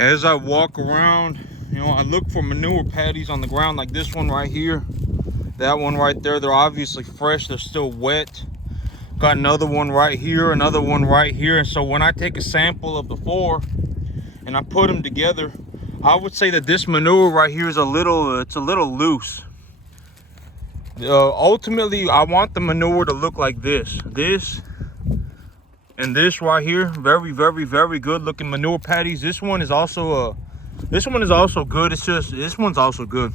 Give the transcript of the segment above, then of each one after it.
As I walk around, I look for manure patties on the ground, like this one right here, that one right there. They're obviously fresh, they're still wet. Got another one right here, another one right here. And so when I take a sample of the four and I put them together, I would say that this manure right here is it's a little loose. Ultimately, I want the manure to look like this and this right here. Very, very, very good looking manure patties. This one is also good. It's just this one's also good.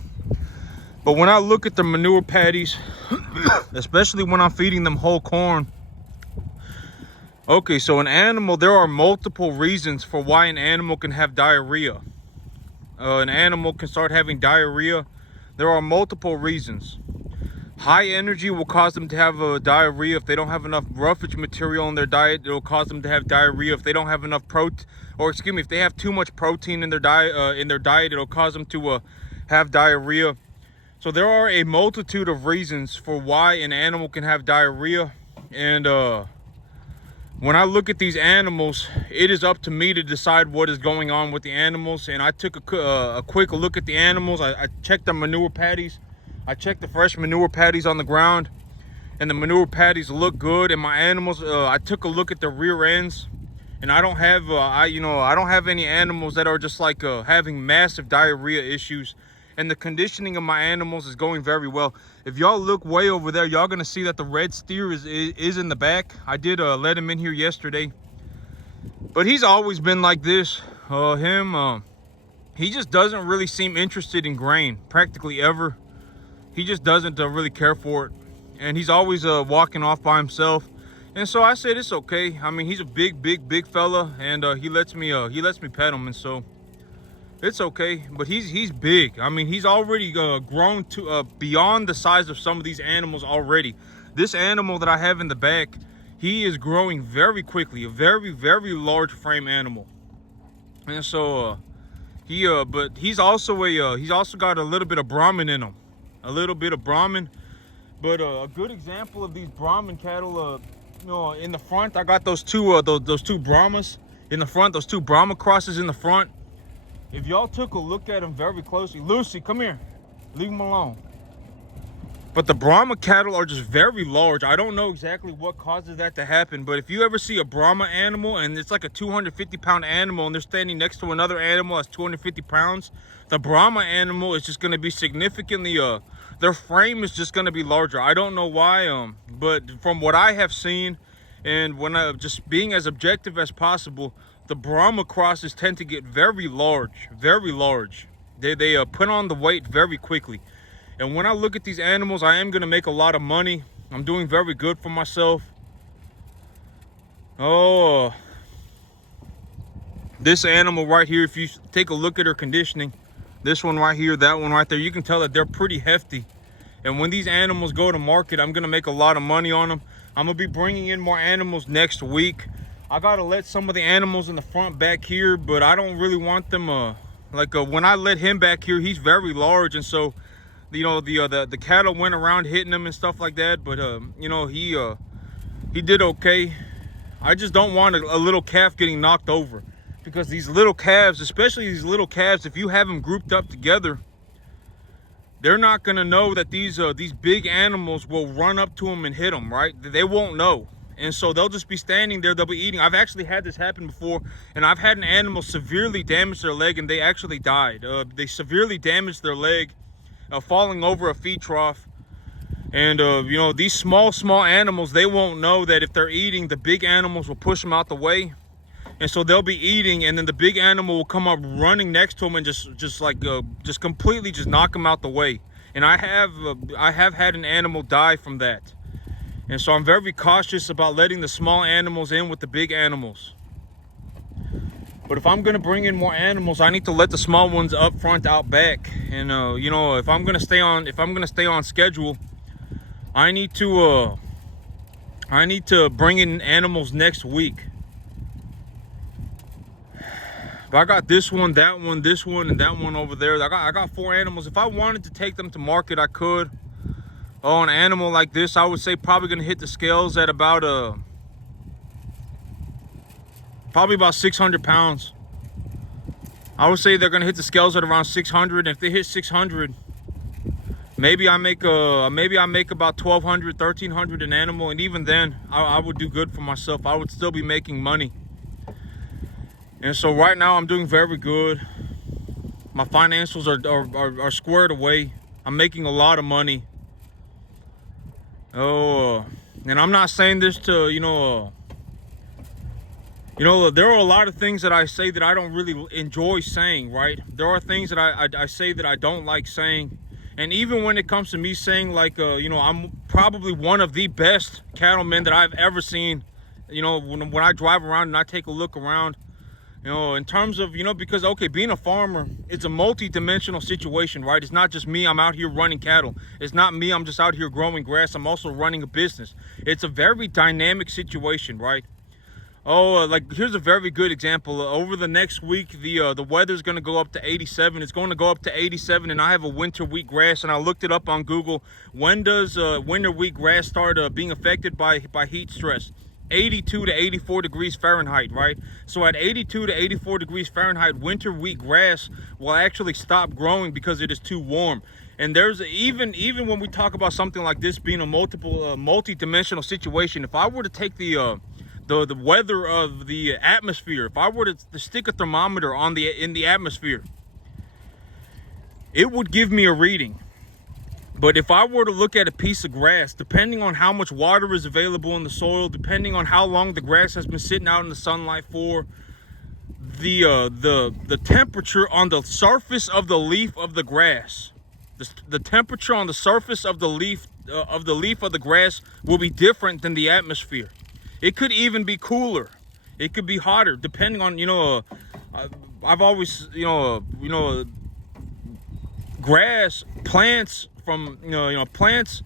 But when I look at the manure patties, especially when I'm feeding them whole corn, okay, so an animal, there are multiple reasons for why an animal can have diarrhea. An animal can start having diarrhea. There are multiple reasons. High energy will cause them to have diarrhea. If they don't have enough roughage material in their diet, it will cause them to have diarrhea. If they don't have enough if they have too much protein in their diet, it'll cause them to have diarrhea. So there are a multitude of reasons for why an animal can have diarrhea. And when I look at these animals, it is up to me to decide what is going on with the animals. And I took a quick look at the animals. I checked the manure patties. I checked the fresh manure patties on the ground, and the manure patties look good. And my animals, I took a look at the rear ends, and I don't have, I don't have any animals that are just like having massive diarrhea issues. And the conditioning of my animals is going very well. If y'all look way over there, y'all gonna see that the red steer is in the back. I did let him in here yesterday, but he's always been like this. He just doesn't really seem interested in grain practically ever. He just doesn't really care for it, and he's always walking off by himself. And so I said it's okay. I mean, he's a big fella, and he lets me pet him, and so it's okay. But he's big. I mean, he's already grown to beyond the size of some of these animals already. This animal that I have in the back, he is growing very quickly. A very, very large frame animal, and so but he's also got a little bit of Brahmin in him. A little bit of Brahmin. But a good example of these Brahmin cattle, in the front, I got those two Brahmas in the front, those two Brahma crosses in the front. If y'all took a look at them very closely, Lucy, come here, leave them alone. But the Brahma cattle are just very large. I don't know exactly what causes that to happen, but if you ever see a Brahma animal and it's like a 250-pound animal and they're standing next to another animal that's 250 pounds, the Brahma animal is just going to be significantly, their frame is just going to be larger. I don't know why, but from what I have seen, and when I just being as objective as possible, the Brahma crosses tend to get very large, very large. They put on the weight very quickly. And when I look at these animals, I am going to make a lot of money. I'm doing very good for myself. This animal right here, if you take a look at her conditioning, this one right here, that one right there, you can tell that they're pretty hefty. And when these animals go to market, I'm going to make a lot of money on them. I'm going to be bringing in more animals next week. I got to let some of the animals in the front back here, but I don't really want them, when I let him back here, he's very large. And so, the cattle went around hitting him and stuff like that, but he did okay. I just don't want a little calf getting knocked over, because these little calves, especially these little calves, if you have them grouped up together, they're not going to know that these big animals will run up to them and hit them, right? They won't know. And so they'll just be standing there, they'll be eating. I've actually had this happen before, and I've had an animal severely damage their leg, and they actually died. They severely damaged their leg, falling over a feed trough. And these small animals, they won't know that if they're eating, the big animals will push them out the way. And so they'll be eating, and then the big animal will come up running next to them and just completely knock them out the way. And I have had an animal die from that. And so I'm very cautious about letting the small animals in with the big animals. But if I'm going to bring in more animals, I need to let the small ones up front, out back. And if I'm going to stay on schedule, I need to bring in animals next week. But I got this one, that one, this one, and that one over there. I got 4 animals. If I wanted to take them to market, I could. An animal like this, I would say probably going to hit the scales at about probably about 600 pounds. I would say they're gonna hit the scales at around 600. If they hit 600, maybe I make about 1,200, 1,300 an animal, and even then, I would do good for myself. I would still be making money. And so right now, I'm doing very good. My financials are squared away. I'm making a lot of money. Oh, and I'm not saying this to there are a lot of things that I say that I don't really enjoy saying, right? There are things that I say that I don't like saying. And even when it comes to me saying, like, I'm probably one of the best cattlemen that I've ever seen, when I drive around and I take a look around, in terms of, because, okay, being a farmer, it's a multi-dimensional situation, right? It's not just me, I'm out here running cattle. It's not me, I'm just out here growing grass. I'm also running a business. It's a very dynamic situation, right? Oh, like, here's a very good example. Over the next week, the weather's going to go up to 87. It's going to go up to 87, and I have a winter wheat grass, and I looked it up on Google. When does winter wheat grass start being affected by heat stress? 82 to 84 degrees Fahrenheit, right? So at 82 to 84 degrees Fahrenheit, winter wheat grass will actually stop growing because it is too warm. And there's even when we talk about something like this being a multi-dimensional situation, if I were to take the weather of the atmosphere, if I were to stick a thermometer in the atmosphere, it would give me a reading. But if I were to look at a piece of grass, depending on how much water is available in the soil, depending on how long the grass has been sitting out in the sunlight for, the temperature on the surface of the leaf of the grass, the temperature on the surface of the leaf of the grass will be different than the atmosphere. It could even be cooler. It could be hotter, depending on, I've always, grass, plants plants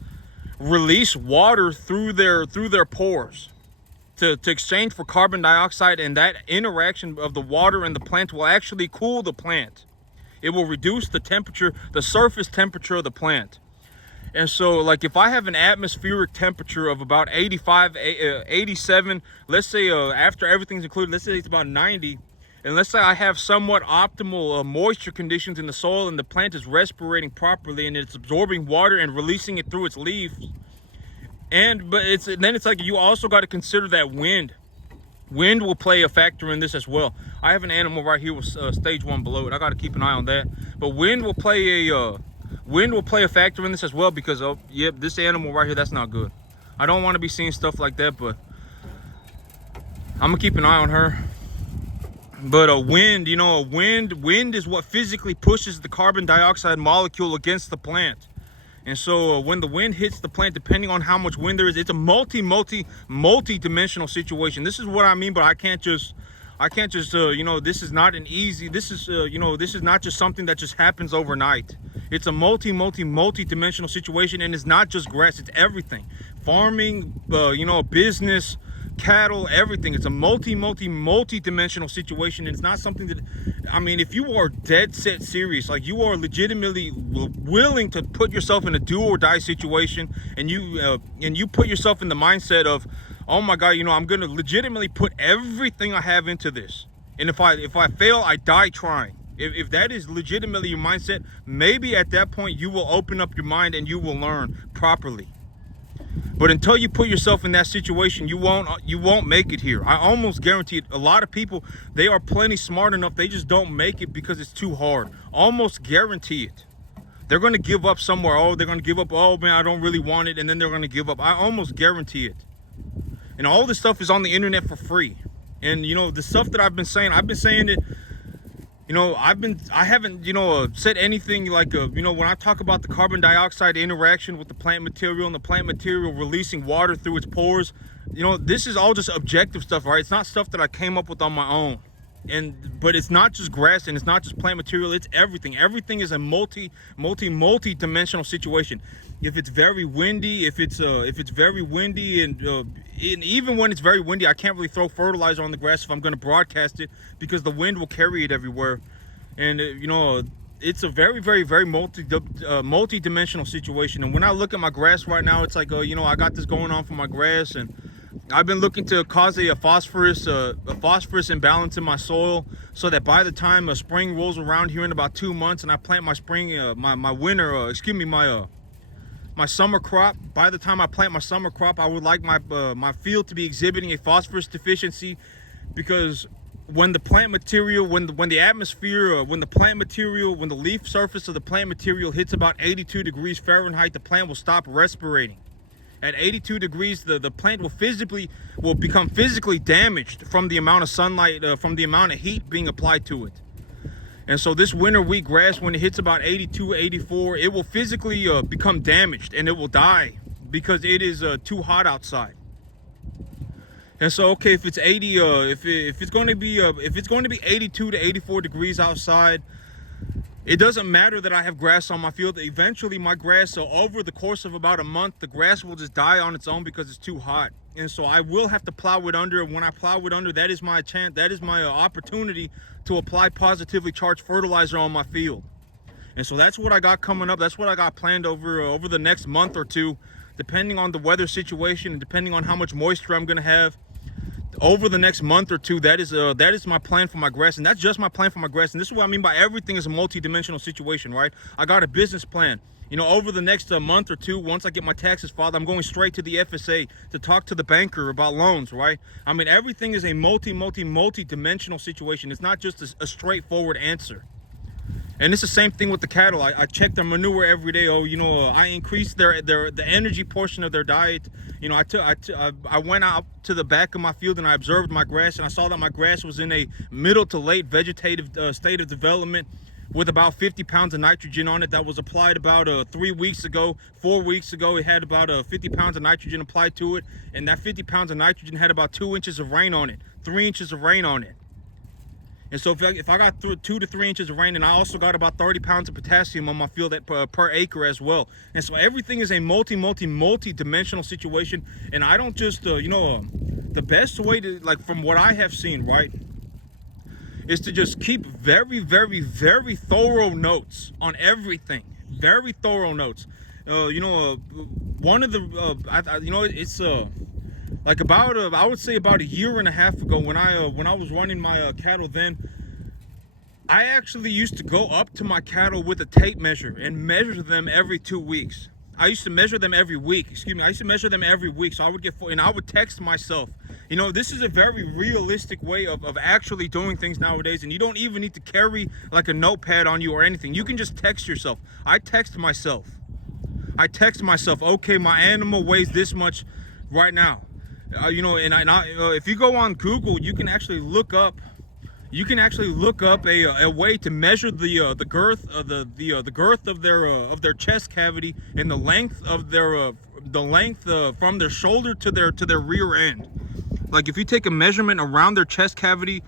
release water through their pores to exchange for carbon dioxide, and that interaction of the water and the plant will actually cool the plant. It will reduce the temperature, the surface temperature of the plant. And so, like, if I have an atmospheric temperature of about 85, 87, let's say after everything's included, let's say it's about 90, and let's say I have somewhat optimal moisture conditions in the soil, and the plant is respirating properly, and it's absorbing water and releasing it through its leaves. But it's like, you also got to consider that wind. Wind will play a factor in this as well. I have an animal right here with stage 1 below it. I got to keep an eye on that. But wind will play a factor in this as well, because this animal right here, that's not good. I don't want to be seeing stuff like that, but I'm gonna keep an eye on her. But wind is what physically pushes the carbon dioxide molecule against the plant. And so when the wind hits the plant, depending on how much wind there is, it's a multi-dimensional situation. This is what I mean, but I can't just this is not an easy, this is not just something that just happens overnight. It's a multi-dimensional situation, and it's not just grass, it's everything. Farming, business, cattle, everything. It's a multi-dimensional situation. And it's not something that, if you are dead set serious, like you are legitimately willing to put yourself in a do or die situation, and you put yourself in the mindset of, oh my God, I'm gonna legitimately put everything I have into this, and if I fail, I die trying. If that is legitimately your mindset, maybe at that point you will open up your mind and you will learn properly. But until you put yourself in that situation, you won't make it here. I almost guarantee it. A lot of people, they are plenty smart enough, they just don't make it because it's too hard. Almost guarantee it. They're going to give up somewhere. Oh, they're going to give up. Oh man, I don't really want it. And then they're going to give up. I almost guarantee it. And all this stuff is on the internet for free. And the stuff that I've been saying it. I haven't, said anything like, when I talk about the carbon dioxide interaction with the plant material and the plant material releasing water through its pores, this is all just objective stuff, right? It's not stuff that I came up with on my own. But it's not just grass, and it's not just plant material, it's everything. Everything is a multi-dimensional situation. If it's very windy, if it's very windy, and even when it's very windy, I can't really throw fertilizer on the grass if I'm going to broadcast it, because the wind will carry it everywhere. And it's a very, very, very multi-dimensional situation. And when I look at my grass right now, it's like, I got this going on for my grass, and I've been looking to cause a phosphorus imbalance in my soil, so that by the time spring rolls around here in about 2 months and I plant my spring, my winter, my summer crop. By the time I plant my summer crop, I would like my field to be exhibiting a phosphorus deficiency, because when the plant material, when the atmosphere, when the leaf surface of the plant material hits about 82 degrees Fahrenheit, the plant will stop respirating. At 82 degrees, the plant will become physically damaged from the amount of sunlight, from the amount of heat being applied to it. And so this winter wheat grass, when it hits about 82, 84, it will physically become damaged and it will die because it is too hot outside. And so, okay, if it's 80, if it's going to be 82 to 84 degrees outside, it doesn't matter that I have grass on my field. Eventually, my grass, so over the course of about a month, the grass will just die on its own because it's too hot. And so I will have to plow it under. And when I plow it under, that is my chance. That is my opportunity to apply positively charged fertilizer on my field. And so that's what I got coming up. That's what I got planned over the next month or two, depending on the weather situation and depending on how much moisture I'm going to have. Over the next month or two, that is my plan for my grass, and that's just my plan for my grass. And this is what I mean by everything is a multi-dimensional situation, right? I got a business plan. You know, over the next month or two, once I get my taxes filed, I'm going straight to the FSA to talk to the banker about loans, right? I mean, everything is a multi-dimensional situation. It's not just a straightforward answer. And it's the same thing with the cattle. I check their manure every day. Oh, you know, I increased the energy portion of their diet. You know, I went out to the back of my field and I observed my grass, and I saw that my grass was in a middle to late vegetative state of development, with about 50 pounds of nitrogen on it. That was applied about 3 weeks ago. 4 weeks ago, it had about 50 pounds of nitrogen applied to it, and that 50 pounds of nitrogen had about 2 inches of rain on it, 3 inches of rain on it. And so if I got 2 to 3 inches of rain, and I also got about 30 pounds of potassium on my field per acre as well. And so everything is a multi-dimensional situation. And I don't just, the best way to, like, from what I have seen, right, is to just keep very, very, very thorough notes on everything. Very thorough notes. One of the, it's like about I would say about a year and a half ago, when I was running my cattle, then I actually used to go up to my cattle with a tape measure and measure them every 2 weeks. I used to measure them every week. I used to measure them every week. So I would and I would text myself. You know, this is a very realistic way of actually doing things nowadays. And you don't even need to carry like a notepad on you or anything. You can just text yourself. I text myself, okay, my animal weighs this much right now. If you go on Google, you can actually look up a way to measure the girth of the girth of their chest cavity and the length of their from their shoulder to their rear end. Like if you take a measurement around their chest cavity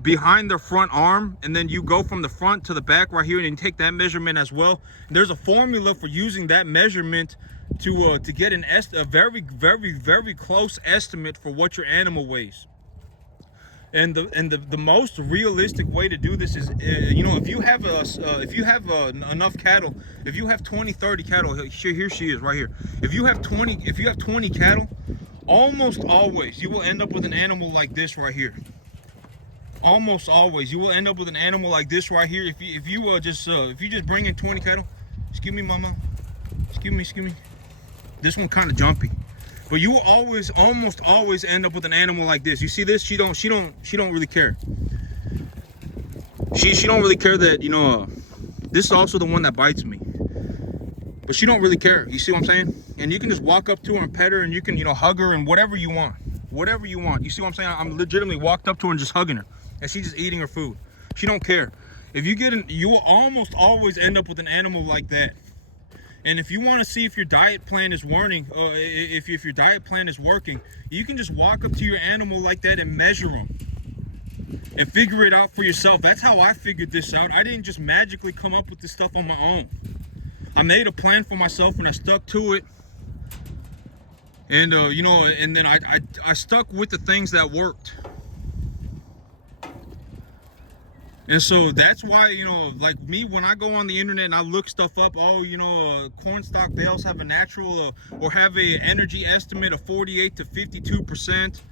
behind their front arm, and then you go from the front to the back right here, and you take that measurement as well. There's a formula for using that measurement to get a very, very, very close estimate for what your animal weighs. And the most realistic way to do this is, if you have enough cattle, if you have 20, 30 cattle, here she is right here. If you have 20 cattle, almost always you will end up with an animal like this right here. Almost always you will end up with an animal like this right here. If you just bring in 20 cattle, excuse me, mama, excuse me. This one kind of jumpy, but you will almost always end up with an animal like this. You see this? She don't really care. She don't really care that, this is also the one that bites me, but she don't really care. You see what I'm saying? And you can just walk up to her and pet her, and you can, hug her and whatever you want. You see what I'm saying? I'm legitimately walked up to her and just hugging her, and she's just eating her food. She don't care. You will almost always end up with an animal like that. And if you want to see if your diet plan is working, if your diet plan is working, you can just walk up to your animal like that and measure them and figure it out for yourself. That's how I figured this out. I didn't just magically come up with this stuff on my own. I made a plan for myself and I stuck to it. And and then I stuck with the things that worked. And so that's why, you know, like me, when I go on the internet and I look stuff up, oh, you know, corn stalk bales have a natural or have a energy estimate of 48 to 52%.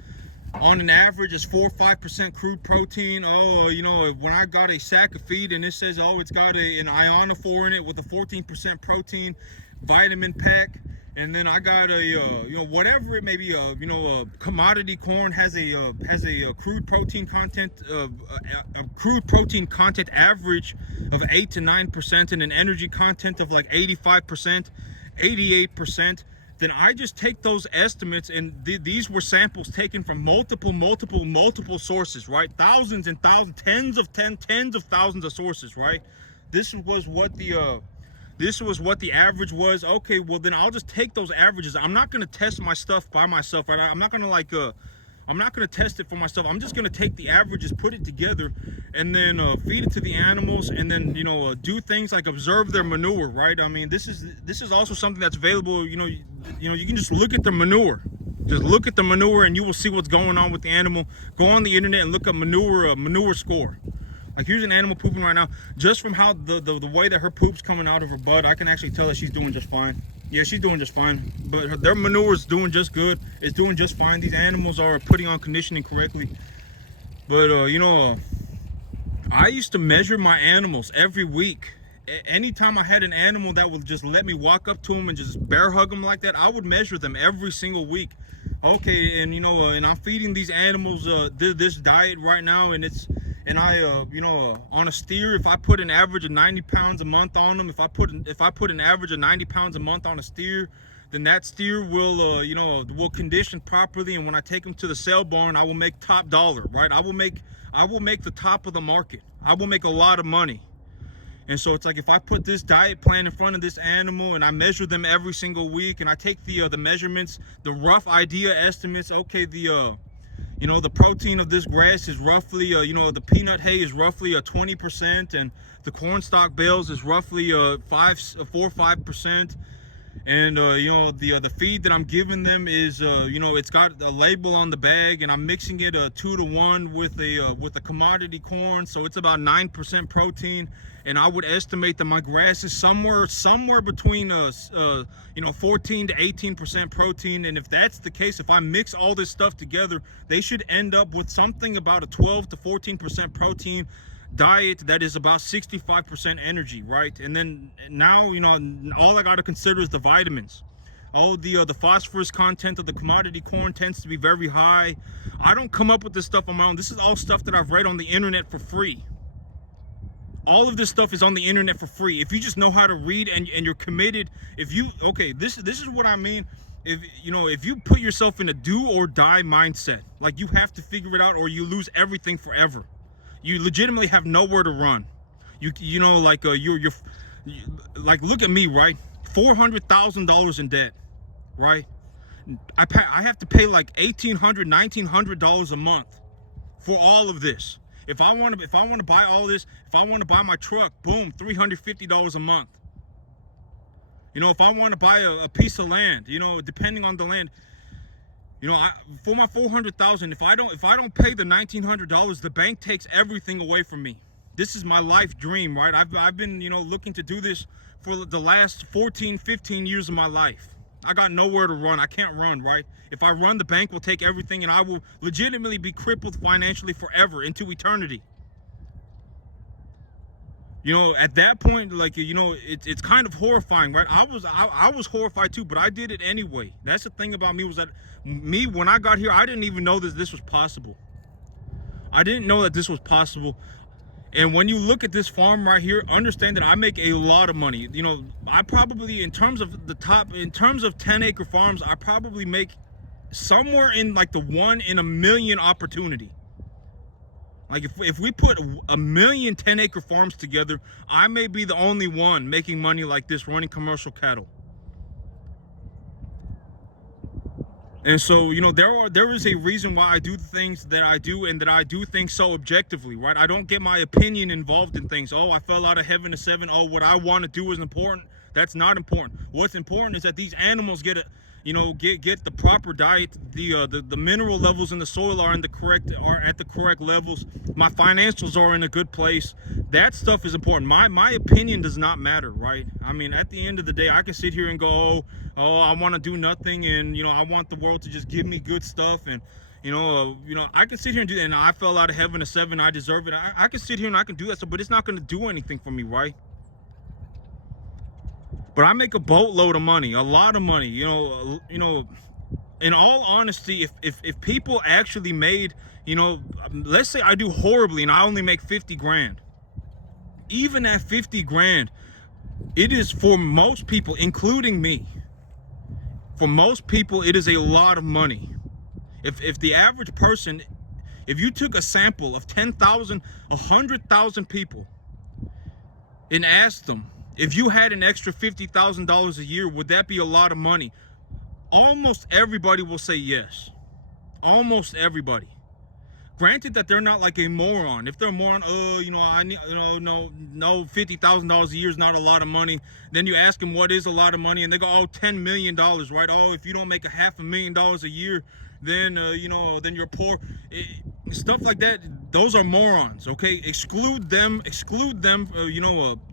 On an average, it's 4 or 5% crude protein. Oh, you know, when I got a sack of feed and it says, oh, it's got an ionophore in it with a 14% protein vitamin pack, and then I got a you know, whatever it may be, you know, commodity corn has a crude protein content a crude protein content average of 8 to 9% and an energy content of like 85%, 88%. Then I just take those estimates, and these were samples taken from multiple sources, right? Thousands and thousands, tens of thousands of sources, right? This was what the average was. Okay, well then I'll just take those averages. I'm not gonna test my stuff by myself, right? I'm not gonna test it for myself. I'm just gonna take the averages, put it together, and then feed it to the animals, and then, you know, do things like observe their manure, right? I mean, this is also something that's available. You know, you can just look at the manure. Just look at the manure, and you will see what's going on with the animal. Go on the internet and look up manure score. Like, here's an animal pooping right now. Just from how the way that her poop's coming out of her butt, I can actually tell that she's doing just fine. Yeah, she's doing just fine. But their manure is doing just good. It's doing just fine. These animals are putting on conditioning correctly. But, you know, I used to measure my animals every week. Anytime I had an animal that would just let me walk up to them and just bear hug them like that, I would measure them every single week. Okay, and, you know, and I'm feeding these animals this diet right now, and you know, on a steer, if I put an average of 90 pounds a month on them, if I put an average of 90 pounds a month on a steer, then that steer will, you know, will condition properly. And when I take them to the sale barn, I will make top dollar, right? I will make the top of the market. I will make a lot of money. And so it's like, if I put this diet plan in front of this animal and I measure them every single week, and I take the measurements, the rough idea estimates, okay, you know, the protein of this grass is roughly, you know, the peanut hay is roughly 20%, and the corn stalk bales is roughly 4 or 5%. And you know, the feed that I'm giving them is, you know, it's got a label on the bag, and I'm mixing it 2 to 1 with a commodity corn, so it's about 9% protein. And I would estimate that my grass is somewhere between you know, 14 to 18% protein. And if that's the case, if I mix all this stuff together, they should end up with something about a 12 to 14% protein diet that is about 65% energy, right? And then now, you know, all I got to consider is the vitamins. All the phosphorus content of the commodity corn tends to be very high. I don't come up with this stuff on my own. This is all stuff that I've read on the internet for free. All of this stuff is on the internet for free. If you just know how to read and you're committed, this is what I mean. If, you know, if you put yourself in a do or die mindset, like, you have to figure it out or you lose everything forever. You legitimately have nowhere to run. You know, like, you're like, look at me, right? $400,000 in debt, right? I have to pay like $1,800, $1,900 a month for all of this. If I want to buy all this, if I want to buy my truck, boom, $350 a month. You know, if I want to buy a piece of land, you know, depending on the land, you know, for my $400,000, if I don't pay the $1,900, the bank takes everything away from me. This is my life dream, right? I've been, you know, looking to do this for the last 14, 15 years of my life. I got nowhere to run. I can't run, right? If I run, the bank will take everything, and I will legitimately be crippled financially forever, into eternity. You know, at that point, like, you know, it's kind of horrifying, right? I was horrified too, but I did it anyway. That's the thing about me, was that when I got here, I didn't even know that this was possible. I didn't know that this was possible. And when you look at this farm right here, understand that I make a lot of money. You know, I probably, in terms of 10-acre farms, I probably make somewhere in like the 1 in a million opportunity. Like, if we put a million 10-acre farms together, I may be the only one making money like this running commercial cattle. And so, you know, there is a reason why I do the things that I do, and that I do things so objectively, right? I don't get my opinion involved in things. Oh, I fell out of heaven to 7. Oh, what I want to do is important. That's not important. What's important is that these animals get get the proper diet, the mineral levels in the soil are at the correct levels, my financials are in a good place. That stuff is important. My opinion does not matter, right? I mean, at the end of the day, I can sit here and go, oh, I want to do nothing, and I want the world to just give me good stuff, and I can sit here and do that. And I fell out of heaven at 7, I deserve it. I can sit here and I can do that stuff, but it's not going to do anything for me, right? But I make a boatload of money, a lot of money. In all honesty, if people actually made, let's say I do horribly and I only make 50 grand. Even at 50 grand, it is, for most people, including me, for most people, it is a lot of money. If the average person, if you took a sample of 10,000, 100,000 people and asked them, if you had an extra $50,000 a year, would that be a lot of money? Almost everybody will say yes. Almost everybody. Granted that they're not like a moron. If they're a moron, I need, no, $50,000 a year is not a lot of money. Then you ask them what is a lot of money, and they go, oh, $10 million, right? Oh, if you don't make a $500,000 a year, then then you're poor. Stuff like that. Those are morons. Okay, exclude them.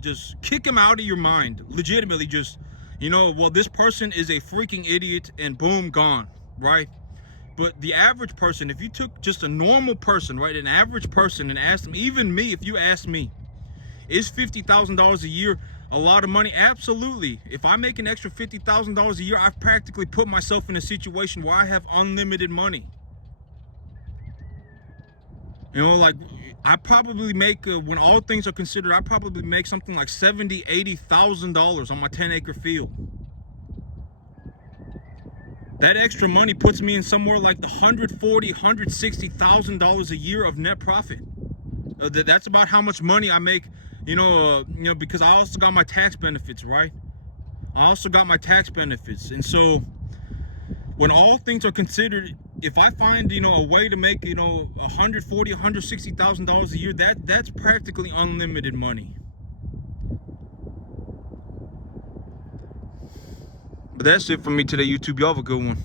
Just kick them out of your mind. Legitimately, just well, this person is a freaking idiot, and boom, gone, right? But the average person, if you took just a normal person, right, an average person, and asked them, even me, if you asked me, is $50,000 a year a lot of money? Absolutely. If I make an extra $50,000 a year, I've practically put myself in a situation where I have unlimited money. Like, I probably make, when all things are considered, I probably make something like $70,000, $80,000 on my 10-acre field. That extra money puts me in somewhere like the $140,000, $160,000 a year of net profit. That's about how much money I make, because I also got my tax benefits, right? I also got my tax benefits. And so when all things are considered, if I find, a way to make, $140,000, $160,000 a year, that's practically unlimited money. But that's it for me today, YouTube. Y'all have a good one.